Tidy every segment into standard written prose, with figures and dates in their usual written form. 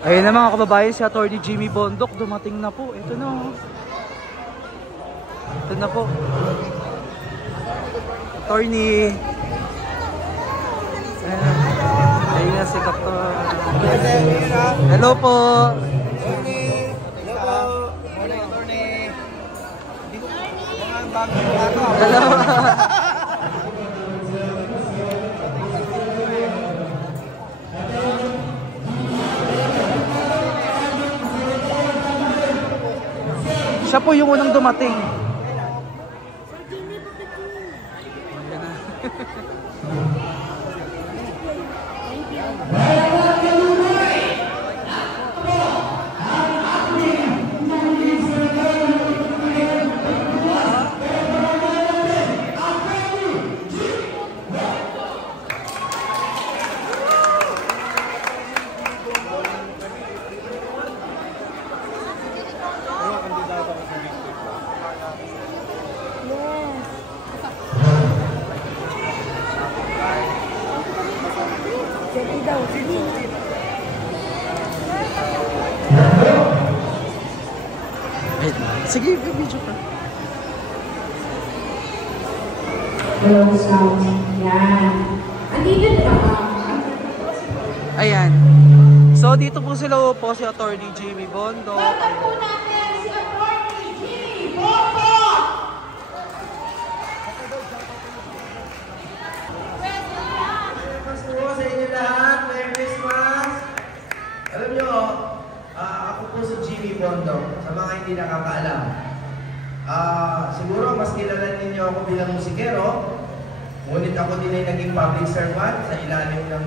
Ayun na mga kababayan, si Atty. Jimmy Bondoc dumating na po. Ito na oh. Ito na po. Attorney. Ayun na si Kaptor. Hello po. Hello. Siya po yung unang dumating. Sige, video ka. Hello, sound. Yan. Andito na ba? Ayan. So, dito po sila po si Atty. Jimmy Bondoc. Welcome po natin si Atty. Jimmy Bondoc! Gusto ko sa inyo lahat. Merry Christmas! Alam nyo, ako po si Jimmy Bondoc. Sa mga hindi nakakaalam. Siguro mas kilala ninyo ako bilang musikero. Ngunit ako din ay naging public servant sa ilalim ng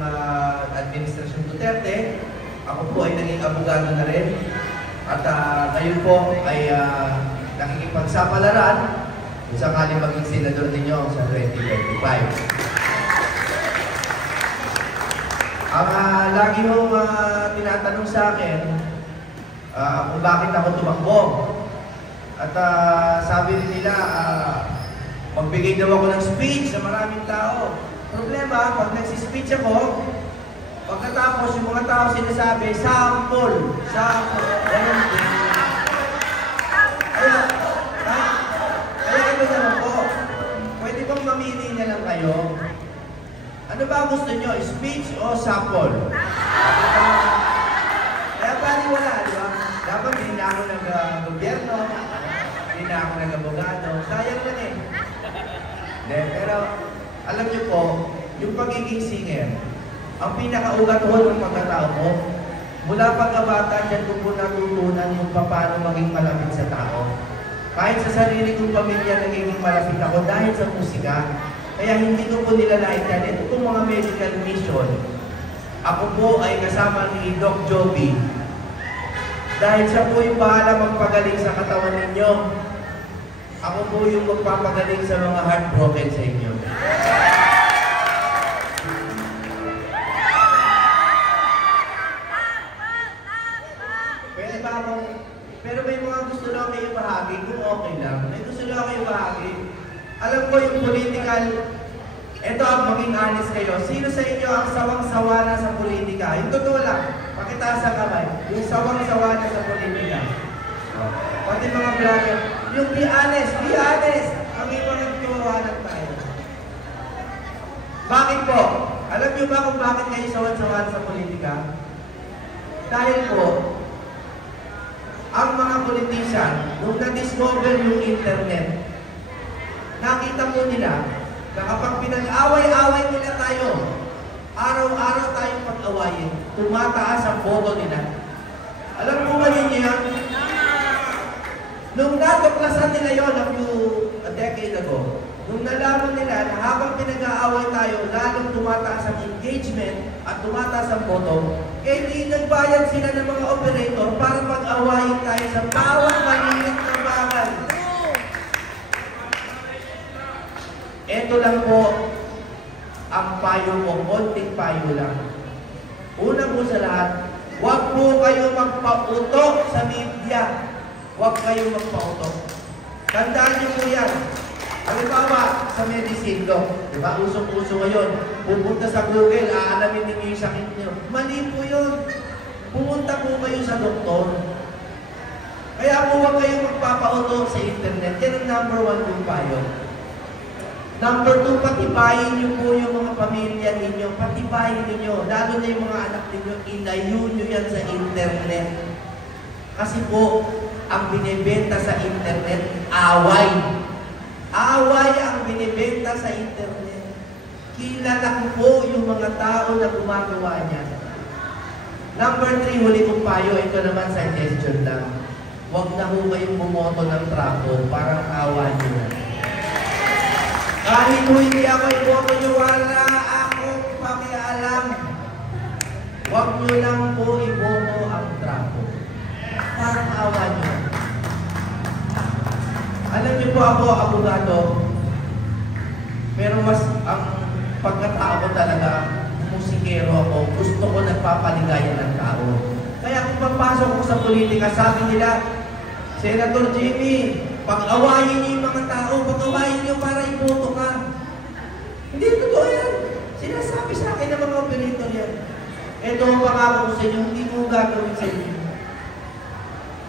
Administrasyon Duterte. Ako po ay naging abogado na rin. At ngayon po ay nakikipagsapalaran kung sakali maging senador ninyo sa 2025. Ang lagi mong tinatanong sa akin kung bakit ako tumakbo. At sabi rin nila, magbigay daw ako ng speech sa maraming tao. Problema, pag nagsispeech ako, pagkatapos yung mga tao sinasabi, sample, sample. Kaya ito naman po, pwede bang mamili na lang kayo? Ano ba gusto nyo? Speech o sample? Kaya pari wala, di ba? Dapat hindi na ako nag-gobyerno, hindi na ako nag-abogado. Sayang lang eh. Pero alam nyo po, yung pagiging singer, ang pinakaugat ko ng pagkatao ko, mula pagkabata, dyan ko po natutunan yung paano maging malapit sa tao. Kahit sa sarili kong pamilya, nagiging malapit ako dahil sa musika. Kaya hindi ko po nilalait yan. Ito pong mga medical mission, ako po ay kasama ni Doc Joby. Dahil siya po yung bahala magpagaling sa katawan ninyo. Ako po yung magpapagaling sa mga heartbroken sa inyo. Pwede ba akong... Pero may mga gusto lang kayo bahagi, kung okay lang. May gusto lang kayo bahagi. Alam ko yung political... Ito ang maging honest kayo. Sino sa inyo ang sawang-sawa na sa politika? Yung totoo lang. Pakitaas ang kamay. Yung sawang-sawa na sa politika. Pati mga vlogger. Yung be honest, be honest. Kami mga nagtuwanan tayo. Bakit po? Alam niyo ba kung bakit kayo sawan-sawan sa politika? Dahil po, ang mga politician, nung na-discover yung internet, nakita po nila na kapag pinag-away-away nila tayo, araw-araw tayong pag-awayin, tumataas ang boto nila. Alam mo ba ninyo yan? Nung natuklasan nila yon a decade ago, nung nalaman nila na habang pinag-aaway tayo, lalong tumataas ang engagement at tumataas ang boto, eh di nagbayad sila ng mga operator para mag-awayin tayo sa bawat maliit na bagay. Ito lang po ang payo ko, konting payo lang. Una po sa lahat, huwag po kayo magpautok sa media. Huwag kayo magpautok. Tandaan niyo po yan. Halimbawa, sa medicine, di ba? Usong-uso ngayon. Pupunta sa Google, aalamin ninyo yung sakit niyo. Mali po yun. pumunta po kayo sa doktor. Kaya po huwag kayong magpapauto sa internet. Yan ang number 1 kong payo. Number 2, patibayin niyo po yung mga pamilya ninyo. Patibayin ninyo. Lalo na yung mga anak ninyo, ilayo niyo yan sa internet. Kasi po, ang binibenta sa internet, away. Away ang binibenta sa internet. Kilala ko po yung mga tao na gumagawa niya. Number 3, huli kong payo, ito naman suggestion lang. Huwag na ho kayong bumoto ng trapo, parang awa niyo. Kahit ho hindi ako iboto niyo, wala akong pakialam. Huwag niyo lang po iboto ang trapo. Parang awa niyo. Alam niyo po ako, abogado, pero mas ang pagkatao ko talaga, musikero ako, gusto ko nagpapaligaya ng tao. Kaya kung papasok ko sa politika, sabi nila, Senator Jimmy, pag-awayin niyo yung mga tao, pag-awayin niyo para iboto ka. Hindi totoo yan. Sinasabi sa akin ng mga operator yan. Ito ang pangako ko sa inyo, hindi ko gagawin sa inyo.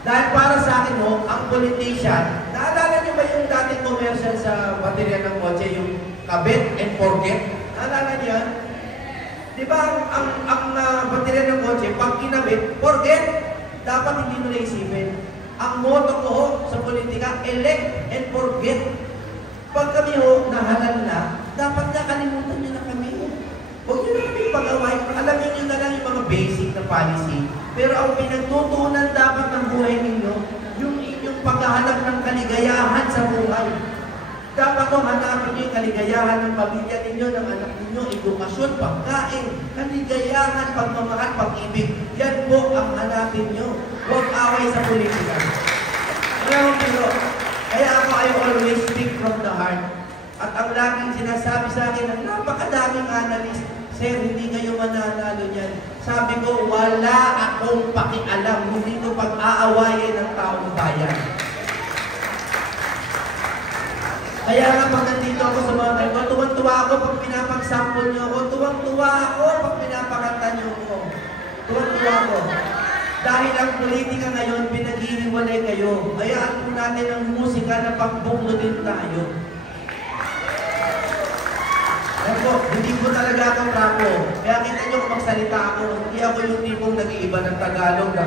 Dahil para sa akin mo, ang politician, naalala niyo ba yung dating commercial sa baterya ng kotse, yung kabit and forget? Naalala niyo yan? Di ba ang baterya ng kotse, pag kinabit, forget, dapat hindi mo naisipin. Ang motto ko sa politika, elect and forget. Pag kami nahalal na, dapat nakalimutan nyo na kami. Huwag nyo na kami pag-away. Alamin nyo na lang yung mga basic na policy. Pero ang pinagtutunan dapat ng buhay ninyo, yung inyong paghahanap ng kaligayahan sa buhay. Dapat kung hanapin nyo yung kaligayahan ng pamilya ninyo, ng anak ninyo, edukasyon, pagkain, kaligayahan, pagmamahal, pag-ibig. Yan po ang hanapin nyo. Huwag away sa politika. Kaya ako, I always speak from the heart. At ang laging sinasabi sa akin ng napakadaming analyst, Sir, hindi kayo mananalo niyan. Sabi ko, wala akong pakialam. Hindi ko pag-aawayin ng taong bayan. Kaya nga pag nandito ako sa mga tayo, tuwang-tuwa ako pag pinapag-sample niyo ako, tuwang-tuwa ako pag pinapakanta niyo ako. Tuwang-tuwa ako. Dahil ang politika ngayon, pinaghihiwalay kayo. Hayaan po natin ang musika na pagbuklo din tayo. Ako, hindi ko talaga akong trapo. Kaya kita niyo kung magsalita ako, hindi ako yung tipong nag-iiba ng Tagalog na,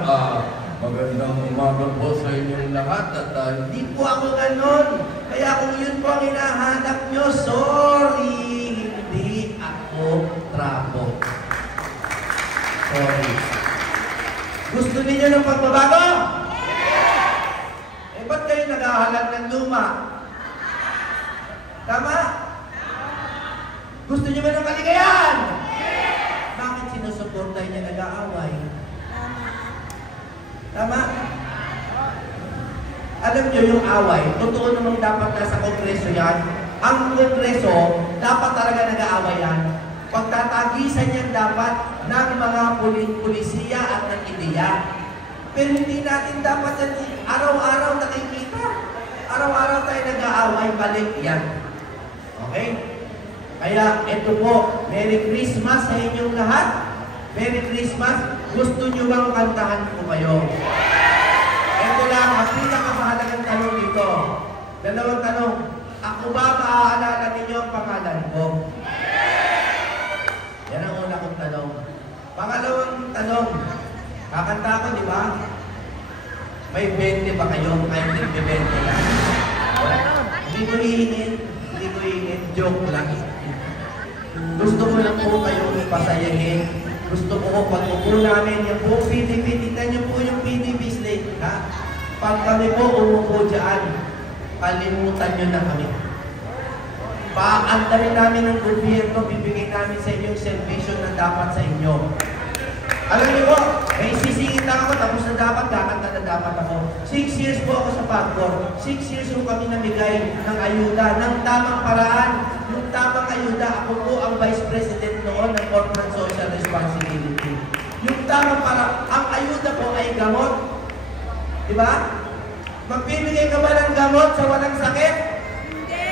magandang umaga po sa inyong lahat at hindi po ako ganon. Kaya kung yun po ang hinahanap nyo, sorry, hindi ako trapo. Sorry. Gusto niyo ng pagbabago? Eh, ba't kayo naghahalag ng luma? Tama? Gusto niyo ba ng kaligayahan? Bakit sinusuporta niya nag-aaway? Tama? Alam niyo yung away, totoo namang dapat nasa kongreso yan. Ang kongreso, dapat talaga nag-aaway yan. Pagtatagisan yan dapat ng mga pulisiya at ng ideya. Pero hindi natin dapat yan araw-araw nakikita. Araw-araw tayo nag-aaway, balik yan. Okay? Kaya ito po, Merry Christmas sa inyong lahat. Merry Christmas. Gusto nyo bang kantahan ko kayo? Ito lang, ang pinakamahalagang tanong dito. Dalawang tanong. Ako ba maaalala ninyo ang pangalan ko? Yan ang una kong tanong. Pangalawang tanong. Kakanta ako, di ba? May 20 ba kayo? Kahit hindi 20 lang. Hindi ko hihingin. Hindi ko hihingin. Joke lang. Gusto ko lang po kayong pasayahin. Gusto ko pag upo namin, yung buong PDP, tignan niyo po yung PDP slate, ha? Pag kami po umupo dyan, kalimutan niyo na kami. Paandarin namin ng gobyerno, bibigay namin sa inyo yung servisyo na dapat sa inyo. Alam niyo po, may sisingit lang ako, tapos na dapat, kakanta na dapat ako. 6 years po ako sa PAGCOR. 6 years po kami namigay ng ayuda, ng tamang paraan. Yung tamang ayuda, ako po ang Vice President noon ng Corporate Social Responsibility. Yung tamang paraan, ang ayuda po ay gamot. Di ba? Magbibigay ka ba ng gamot sa walang sakit? Hindi!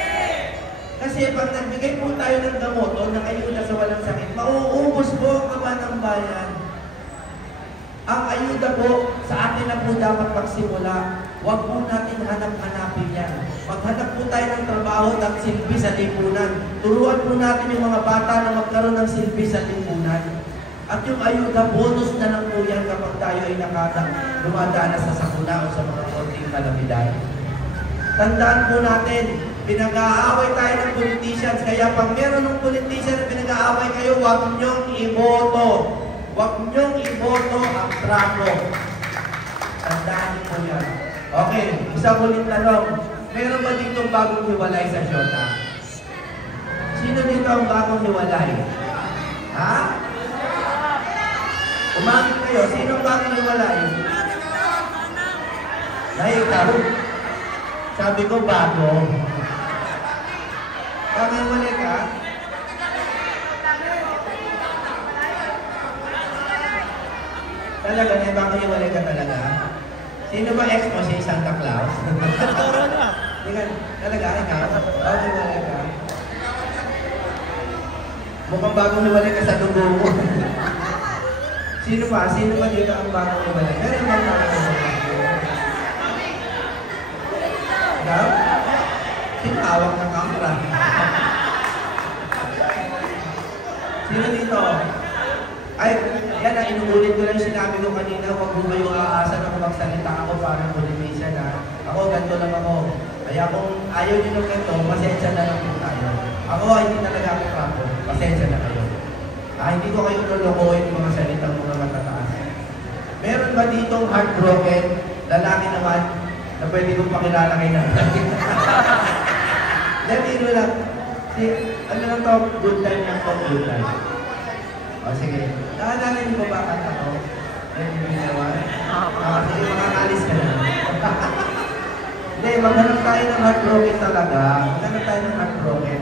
Kasi pag nagbigay po tayo ng gamot o ng ayuda sa walang sakit, mauubos po ang kaba ng bayan. Ang ayuda po, sa atin na po dapat magsimula. Huwag po natin hanap-hanapin yan. Maghanap po tayo ng trabaho at silbi sa lipunan. Turuan po natin yung mga bata na magkaroon ng silbi sa lipunan. At yung ayuda, bonus na lang po yan kapag tayo ay dumadaan sa sakuna o sa mga konting kalamidad. Tandaan po natin, pinag-aaway tayo ng politicians, kaya pag meron ng politician na pinag-aaway kayo, huwag niyong iboto. Huwag niyong iboto ang trapo. Tandaan niyo po yan. Okay, isang ulit tanong. Meron ba dito bagong hiwalay sa Shota? Sino dito ang bagong hiwalay? Ha? Umangin kayo. Sino ang bagong hiwalay? Ikaw. Sabi ko bago. Bagong hiwalay ka? Talaga, may bagong hiwalay ka talaga? Sino ba ex mo si Santa Claus? Talaga, ikaw? Bagong hiwalay ka? Mukhang bagong hiwalay ka sa dugo mo. Sino pa? Sino pa dito ang bagong hiwalay? Meron ba bagong hiwalay? Ikaw? Sino hawak ng kamera? Sino dito? Ay, yan na, inuulit ko lang sinabi ko kanina, huwag mo kayong aasa na kung magsalita ako parang politician ha. Ako, ganito lang ako. Kaya kung ayaw nyo ng ganito, pasensya na lang po tayo. Ako, hindi talaga ako trapo. Pasensya na kayo. Hindi ko kayo lulukoyin mga salitang mga matataas. Meron ba ditong heartbroken, lalaki naman, na pwede kong pakilala kay nanay? Let me know lang. Ano lang to? Good time lang to, good time. O sige, naalala niyo ba ba kanta ko? Let me know one. Sige, makakalis ka na. Hindi, maghanap tayo ng heartbroken talaga. Maghanap tayo ng heartbroken.